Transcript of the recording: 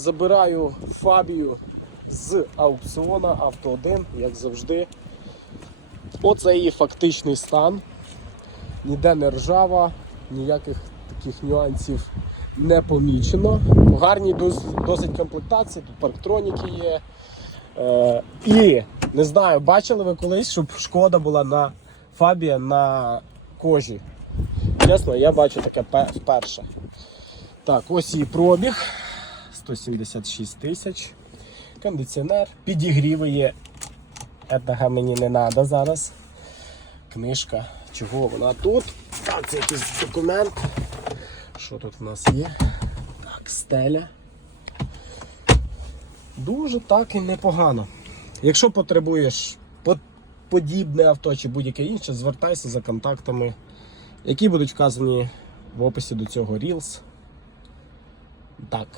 Забираю фабію з аукціона Авто 1, як завжди. Оце її фактичний стан. Ніде не ржава, ніяких таких нюансів не помічено. В гарній досить комплектації, тут парктроніки є. Е, і не знаю, бачили ви колись, щоб шкода була на фабія на кожі. Чесно, я бачу таке вперше. Так, ось її пробіг. 176 тисяч. Кондиціонер, підігріви є. Этого мені не треба зараз. Книжка. Чого вона тут? Так, це якийсь документ. Що тут в нас є? Так, стеля. Дуже так і непогано. Якщо потребуєш подібне авто чи будь-яке інше, звертайся за контактами, які будуть вказані в описі до цього Reels. Так,